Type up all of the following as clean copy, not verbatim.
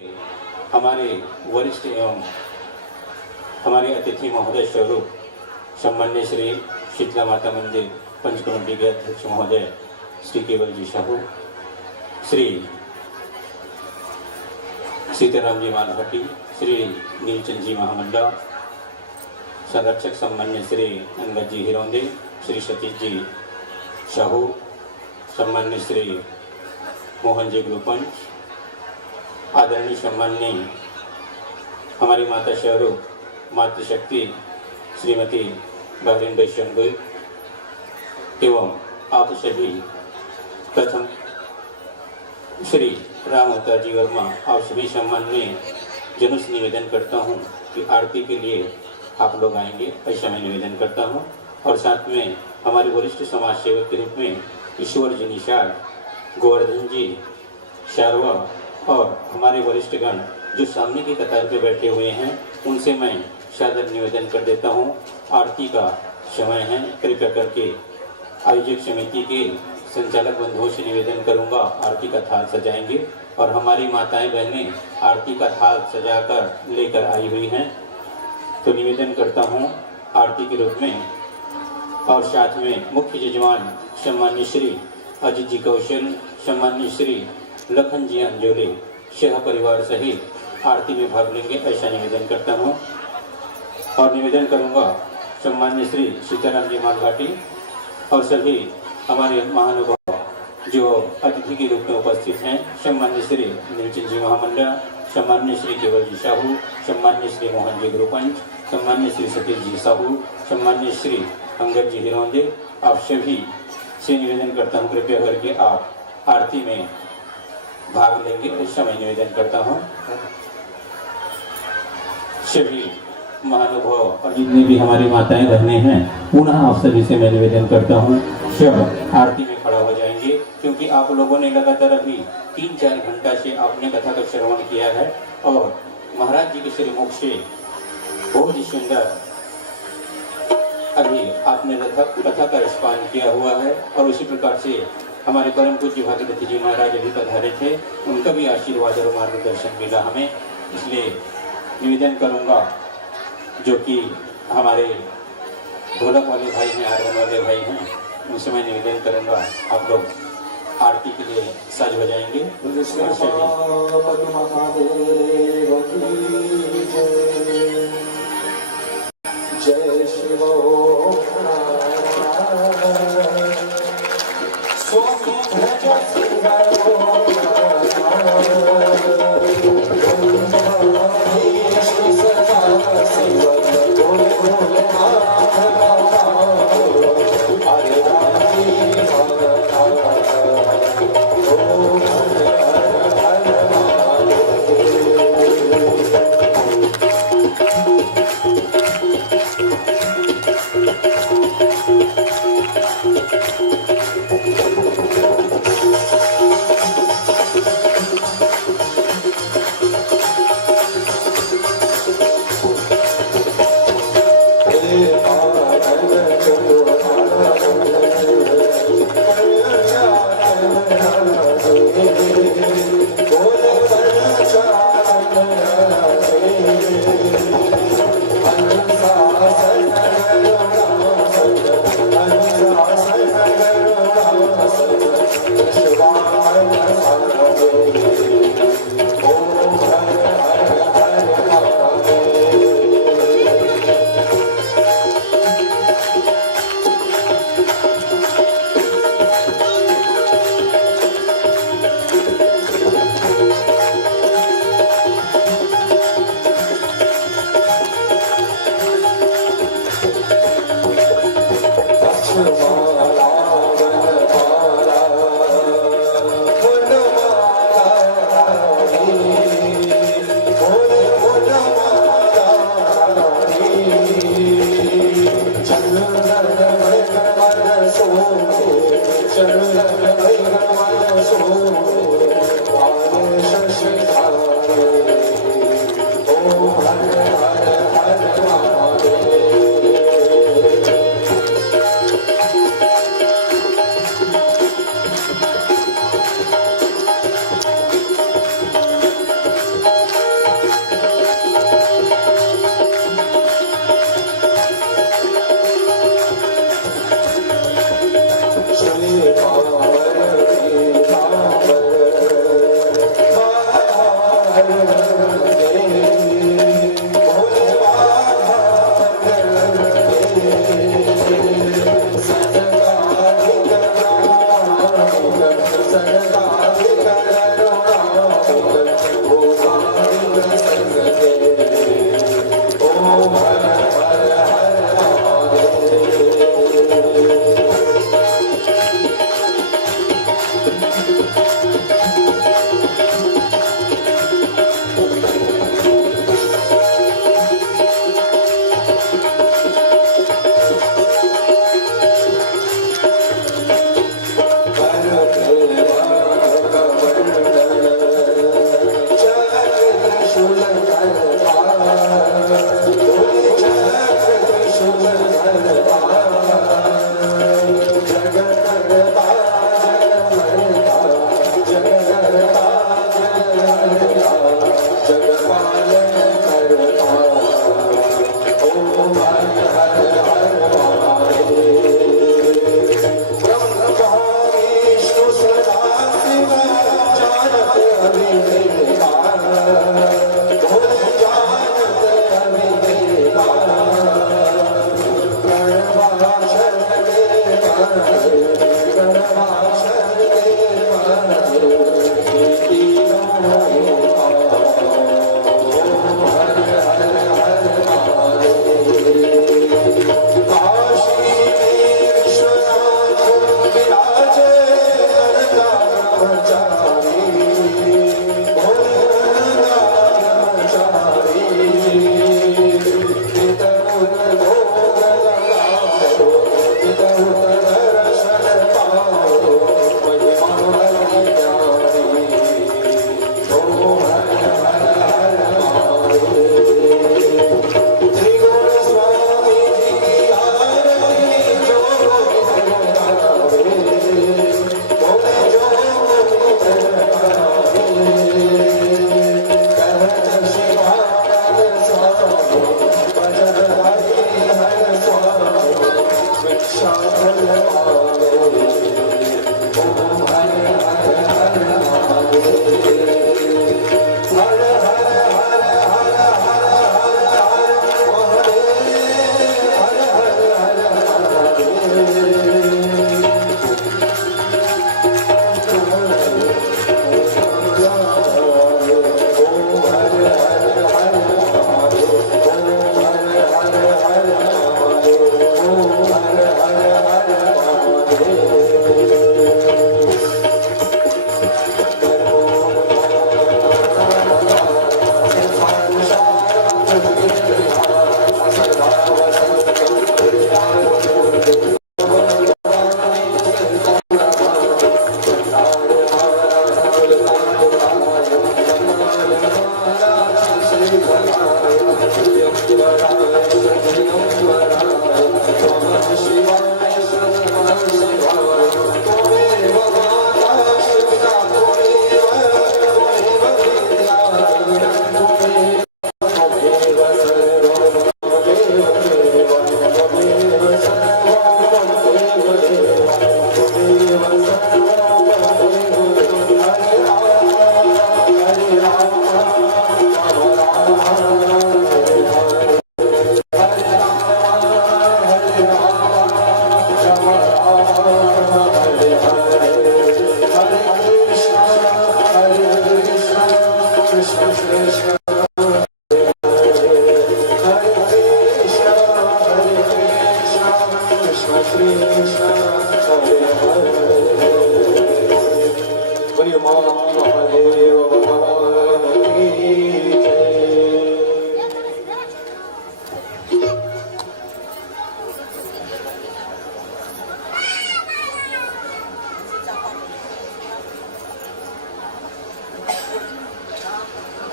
हमारे वरिष्ठ एवं हमारे अतिथि महोदय स्वरूप सम्मान्य श्री शीतला माता मंदिर पंच कमेटी के अध्यक्ष महोदय श्री केवल जी साहू, श्री सीताराम जी मालभाटी, श्री नीलचंद जी महामंडा, संरक्षक सम्मान्य श्री अंगद जी हिरोंदे, श्री सतीश जी साहू, सम्मान्य श्री मोहन जी गुरुपंच, आदरणीय सम्माननीय हमारी माता स्वरूप मातृशक्ति श्रीमती बहरीन वैश्यंगुई एवं आप सभी, प्रथम श्री राम अवतार जी वर्मा और सभी सम्माननीय जनों से निवेदन करता हूं कि आरती के लिए आप लोग आएंगे, ऐसा मैं निवेदन करता हूं। और साथ में हमारे वरिष्ठ समाज सेवक के रूप में ईश्वर जी निषाद, गोवर्धन जी शारवा और हमारे वरिष्ठगण जो सामने की कतार पे बैठे हुए हैं, उनसे मैं सादर निवेदन कर देता हूं। आरती का समय है, कृपया करके आयोजक समिति के संचालक बंधुओं से निवेदन करूंगा, आरती का थाल सजाएंगे और हमारी माताएं बहनें आरती का थाल सजाकर लेकर आई हुई हैं, तो निवेदन करता हूं आरती के रूप में। और साथ में मुख्य यजमान सम्मान्य श्री अजित जी कौशल, सम्मान्य श्री लखन जी अंजोले सह परिवार सहित आरती में भाग लेंगे, ऐसा निवेदन करता हूं। और निवेदन करूंगा सम्मान्य श्री सीताराम जी मालभाटी और सभी हमारे महानुभाव जो अतिथि के रूप में उपस्थित हैं, सम्मान्य श्री नीलचंद जी महामंडा, सम्मान्य श्री केवल जी साहू, सम्मान्य श्री मोहन जी गुरुपंच, सम्मान्य श्री सतीश जी साहू, सम्मान्य श्री अंगद जी हिरोंदे, आप सभी से निवेदन करता हूँ कृपया करके आप आरती में भाग लेंगे, ऐसा मैं निवेदन करता हूँ। सभी महानुभाव और जितनी भी हमारी माताएं बहनें हैं, पुनः आप सभी से मैं निवेदन करता हूँ सब आरती में खड़ा हो जाएंगे, क्योंकि आप लोगों ने लगातार अभी 3-4 घंटा से आपने कथा का श्रवण किया है और महाराज जी के श्रीमुख से बहुत ही सुंदर अभी आपने कथा का स्पान किया हुआ है। और उसी प्रकार से हमारे परम पूज्य भागीरथी जी महाराज अभी पधारे थे, उनका भी आशीर्वाद और मार्गदर्शन मिला हमें, इसलिए निवेदन करूंगा जो कि हमारे ढोलक वाले भाई हैं, आर्गन वाले भाई हैं, उनसे मैं निवेदन करूंगा आप लोग आरती के लिए साज बजाएंगे। जय शिव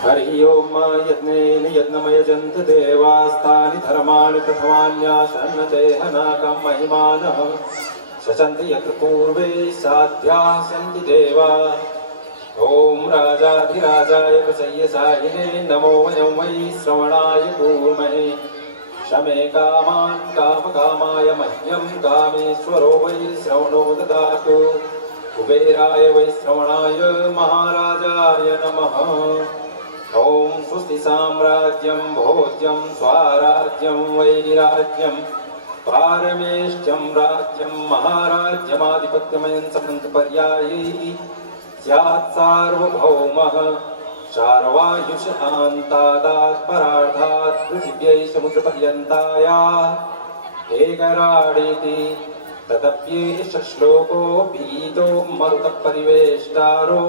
हरि ओम यज्ञेन यज्ञमयजन्त देवास्तानि धर्माणि प्रथमान्यासन्नतेहनाकं महिमानः शचन्ति यत्र पूर्वे साध्या सन्ति देवा ओम राजाधिराजाय प्रसय्यसायिने नमो वयं वै श्रवणाय कूर्महे शमे कामान् कामकामाय मह्यं कामेश्वरो वै श्रवणो ददातु कुबेराय वै श्रवणाय महाराजाय नमः ओम स्वस्ति साम्राज्यं भोज्यं स्वाराज्यं वैराज्यं पारमेष्टं राज्यं महाराज्यमाधिपत्यमयं समन्तपर्यायैः स्यात् सार्वभौमः शार्वायुषान्तादात् परार्धात् पृथिव्यै समुद्रपर्यन्ताया एकराडीति तदप्येष श्लोको भीतो मरुतः परिवेष्टारो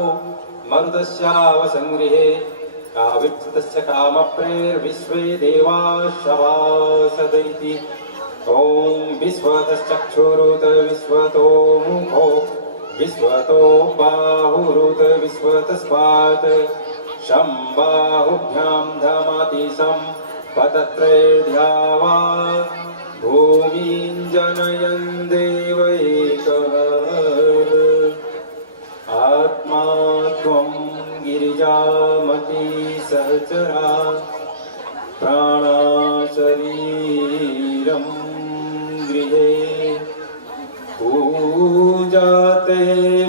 मरुतस्यावसंगृहे काविप्सुतस्य कामप्रेर्विश्वे देवाशवासदैति ॐ विश्वतश्चक्षुरुत विश्वतो मुखो विश्वतो बाहुरुत विश्वतस्पात् शम्बाहुभ्यां धमातिशं पतत्रैर्ध्यावा भूमिं जनयन् देवैकः आत्मा त्वं गिरिजामती सहचरा प्राणा शरीरं गृहे पूजाते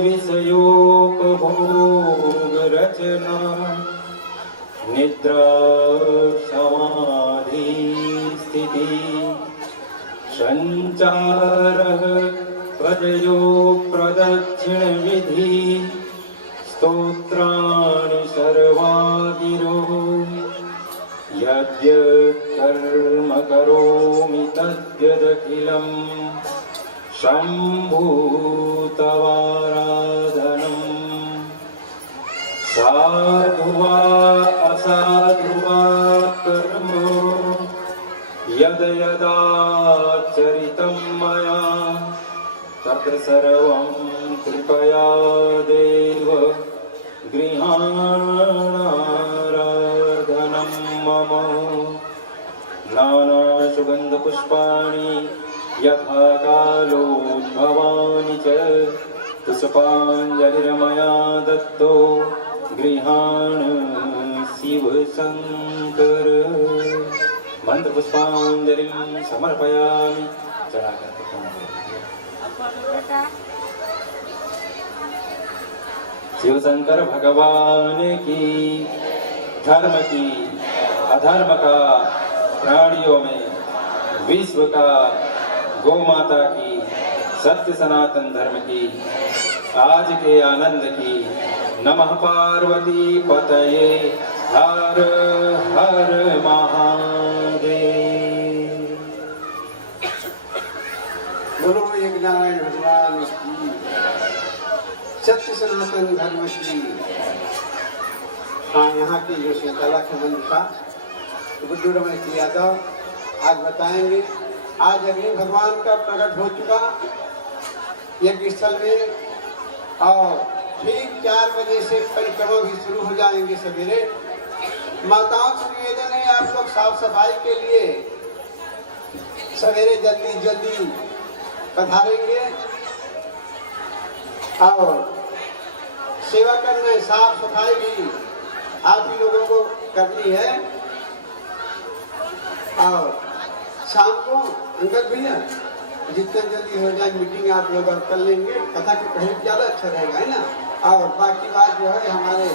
विषयोपभोगरचना निद्रा समाधि स्थिति संचारः प्रजयो प्रदक्षिणविधि स्तोत्राणि सर्वा गिरो यद्यत् कर्म करोमि तद्यदखिलम् शम्भूतवाराधनम् साधु वा असाधु वा कर्म यद यदाचरितं मया तत्र सर्वं कृपया देव गृहाणाराधनं मम नानासुगन्धपुष्पाणि यथा कालोद्भवानि च पुष्पाञ्जलिर्मया दत्तो गृहाण शिवशङ्कर मंत्रपुष्पाञ्जलिं समर्पयामि। शिव शंकर भगवान की धर्म की अधर्म का प्राणियों में विश्व का गौ माता की सत्य सनातन धर्म की आज के आनंद की नमः पार्वती पतये हर हर महादेव। बोलो एक नारायण भगवान की सत्य सनातन धर्म की। हाँ, यहाँ की जो शृंखला का मंत्र था गुड्डू रमन की यादव आज बताएंगे। आज अग्नि भगवान का प्रकट हो चुका यज्ञ स्थल में और ठीक 4 बजे से परिक्रमा भी शुरू हो जाएंगे सवेरे। माताओं से निवेदन है आप लोग साफ सफाई के लिए सवेरे जल्दी जल्दी पधारेंगे और सेवा करना है। साफ सफाई भी आप ही लोगों को करनी है। और शाम को अंकल भैया जितना जल्दी हो जाए मीटिंग आप लोग कर लेंगे। कथा के पहले ज़्यादा अच्छा रहेगा, है ना। और बाकी बात जो है हमारे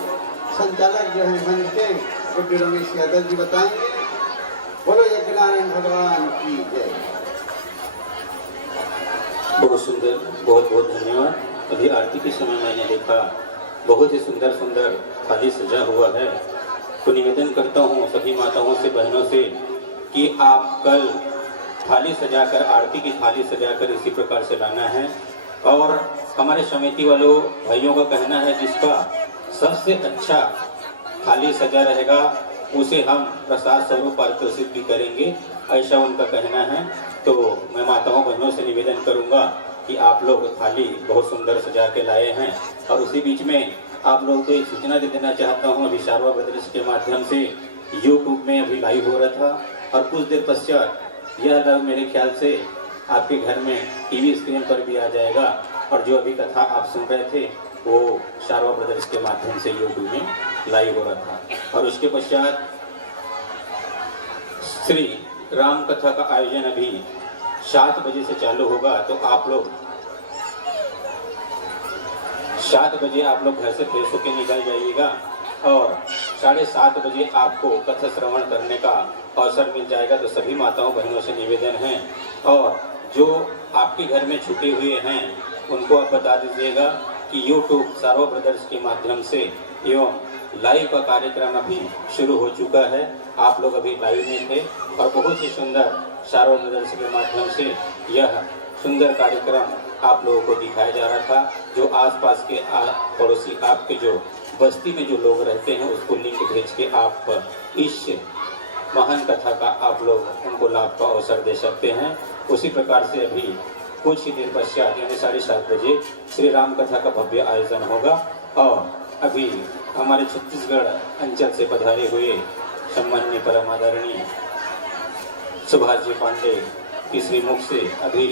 संचालक जो है मंच के गुड्डू रमेश यादव जी बताएंगे। बोलो यज्ञनारायण भगवान की जय। बहुत सुंदर, बहुत बहुत धन्यवाद। अभी आरती के समय मैंने देखा बहुत ही सुंदर सुंदर थाली सजा हुआ है। तो निवेदन करता हूँ सभी माताओं से, बहनों से कि आप कल थाली सजाकर, आरती की थाली सजाकर इसी प्रकार से लाना है। और हमारे समिति वालों भाइयों का कहना है जिसका सबसे अच्छा थाली सजा रहेगा उसे हम प्रसाद स्वरूप प्रदर्शित भी करेंगे, ऐसा उनका कहना है। तो मैं माताओं बहनों से निवेदन करूंगा कि आप लोग थाली बहुत सुंदर सजा के लाए हैं। और उसी बीच में आप लोगों को एक सूचना दे देना चाहता हूँ। अभी शारवा ब्रदर्स के माध्यम से यूट्यूब में अभी लाइव हो रहा था और कुछ देर पश्चात यह लाइव मेरे ख्याल से आपके घर में टीवी स्क्रीन पर भी आ जाएगा। और जो अभी कथा आप सुन रहे थे वो शारवा ब्रदर्स के माध्यम से यूट्यूब में लाइव हो रहा था। और उसके पश्चात श्री राम कथा का आयोजन अभी 7 बजे से चालू होगा। तो आप लोग 7 बजे आप लोग घर से फ्रेश होकर निकल जाइएगा और 7:30 बजे आपको कथा श्रवण करने का अवसर मिल जाएगा। तो सभी माताओं बहनों से निवेदन है और जो आपके घर में छुटे हुए हैं उनको आप बता दीजिएगा कि यूट्यूब शारवा ब्रदर्स के माध्यम से एवं लाइव का कार्यक्रम अभी शुरू हो चुका है। आप लोग अभी लाइव में थे और बहुत ही सुंदर शारवा ब्रदर्स के माध्यम से यह सुंदर कार्यक्रम आप लोगों को दिखाया जा रहा था। जो आसपास के पड़ोसी आपके जो बस्ती में जो लोग रहते हैं उसको लिंक भेज के आप इस महान कथा का आप लोग उनको लाभ का अवसर दे सकते हैं। उसी प्रकार से अभी कुछ ही देर पश्चात यानी 7:30 बजे श्री राम कथा का भव्य आयोजन होगा। और अभी हमारे छत्तीसगढ़ अंचल से पधारे हुए सम्माननीय परम आदरणीय सुभाष जी पांडे की श्रीमुख से अभी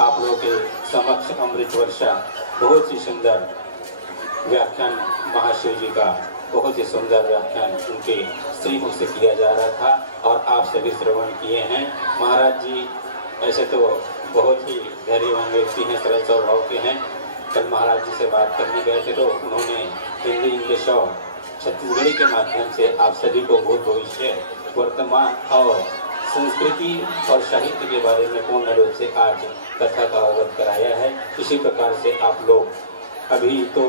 आप लोगों के समक्ष अमृत वर्षा बहुत ही सुंदर व्याख्यान महाशिव जी का बहुत ही सुंदर व्याख्यान उनके श्रीमुख से किया जा रहा था और आप सभी श्रवण किए हैं। महाराज जी ऐसे तो बहुत ही धैर्यवान व्यक्ति हैं, सरल स्वभाव के हैं। कल महाराज जी से बात करने गए थे तो उन्होंने हिंदी इंग्लिश और छत्तीसगढ़ी के माध्यम से आप सभी को भूत भविष्य वर्तमान और संस्कृति और साहित्य के बारे में पूर्ण रूप से आज कथा का अवगत कराया है। इसी प्रकार से आप लोग अभी तो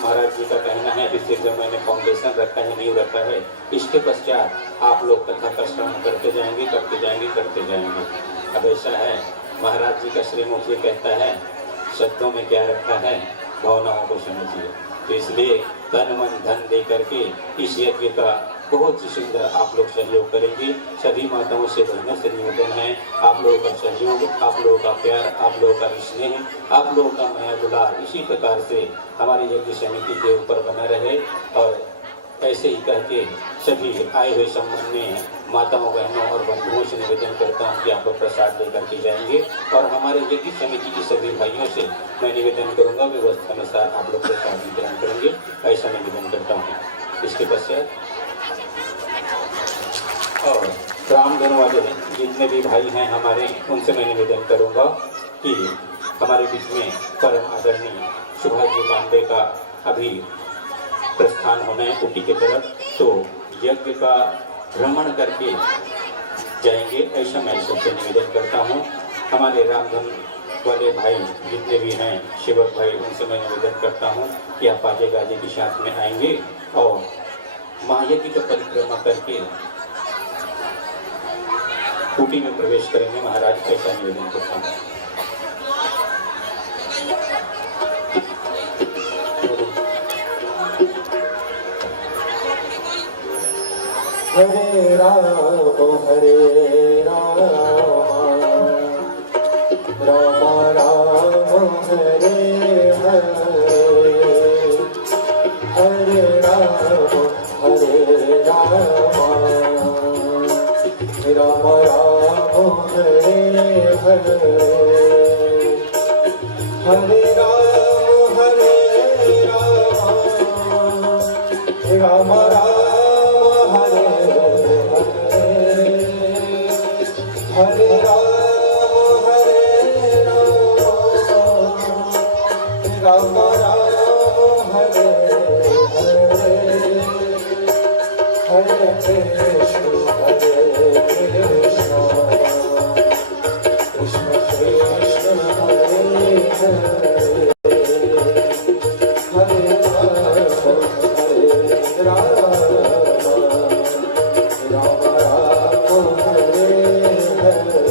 महाराज जी का कहना है अभी सिर्फ जो मैंने फाउंडेशन रखा है, नींव रखा है, इसके पश्चात आप लोग कथा का श्रवण करते जाएंगे करते जाएंगे करते जाएंगे। अब ऐसा है महाराज जी का श्रीमुख ये कहता है शब्दों में क्या रखा है भावनाओं को समझिए। तो इसलिए तन मन धन दे करके इस यज्ञ का बहुत ही सुंदर आप लोग सहयोग करेंगे। सभी माताओं से बहनों से निवेदन है आप लोगों का सहयोग, आप लोगों का प्यार, आप लोगों का स्नेह, आप लोगों का माया दुलार इसी प्रकार से हमारी यज्ञ समिति के ऊपर बना रहे। और ऐसे ही करके सभी आए हुए सम्माननीय माताओं बहनों और बंधुओं से निवेदन करता हूँ कि आप लोग प्रसाद लेकर के जाएंगे। और हमारे यज्ञ समिति के सभी भाइयों से मैं निवेदन करूँगा व्यवस्था अनुसार आप लोग प्रसाद वितरण करेंगे, ऐसा निवेदन करता हूँ। इसके पश्चात और राम धन वाले जितने भी भाई हैं हमारे उनसे मैं निवेदन करूँगा कि हमारे बीच में परम आदरणीय सुभाष जी पांडे का अभी प्रस्थान होना है ऊटी की तरफ, तो यज्ञ का भ्रमण करके जाएंगे ऐसा मैं सबसे निवेदन करता हूँ। हमारे रामधन वाले भाई जितने भी हैं शिवक भाई उनसे मैं निवेदन करता हूँ कि आप बाजे गाजे के साथ में आएंगे और महायज्ञ का परिक्रमा करके ऊटी में प्रवेश करेंगे। महाराज ऐसा निवेदन करता हूँ। हरे राम राम राम हरे हरे हरे राम राम राम हरे हरे हरे राम राम राम हरे हरे राम राम राम हरे हरे हरे कृष्ण कृष्ण कृष्ण हरे हरे हरे राम राम राम हरे हरे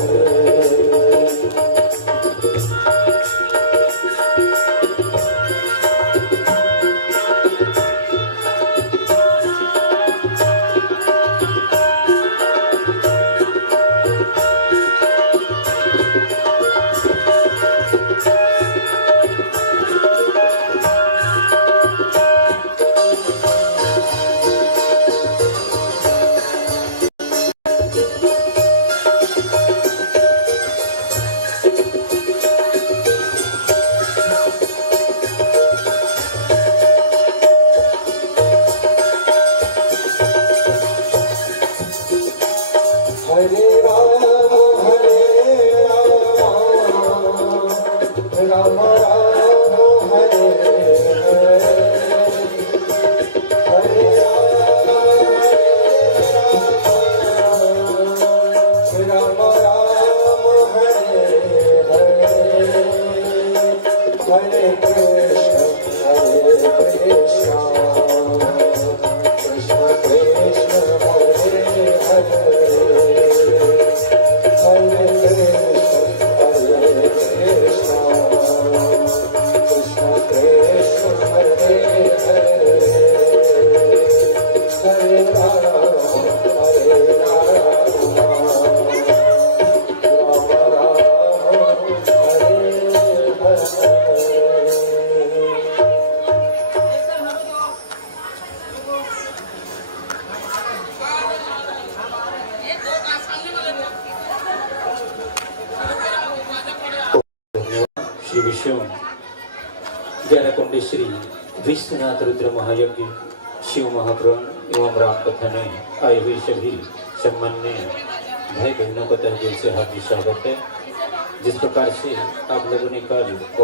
श्री विश्व ज्ञानकुंड श्री विश्वनाथ रुद्र महायज्ञ शिव महापुराण एवं राम कथा में आए हुए सभी सम्मान्य भाई बहनों को तहे दिल से हार्दिक स्वागत है। जिस प्रकार से आप लोगों ने कल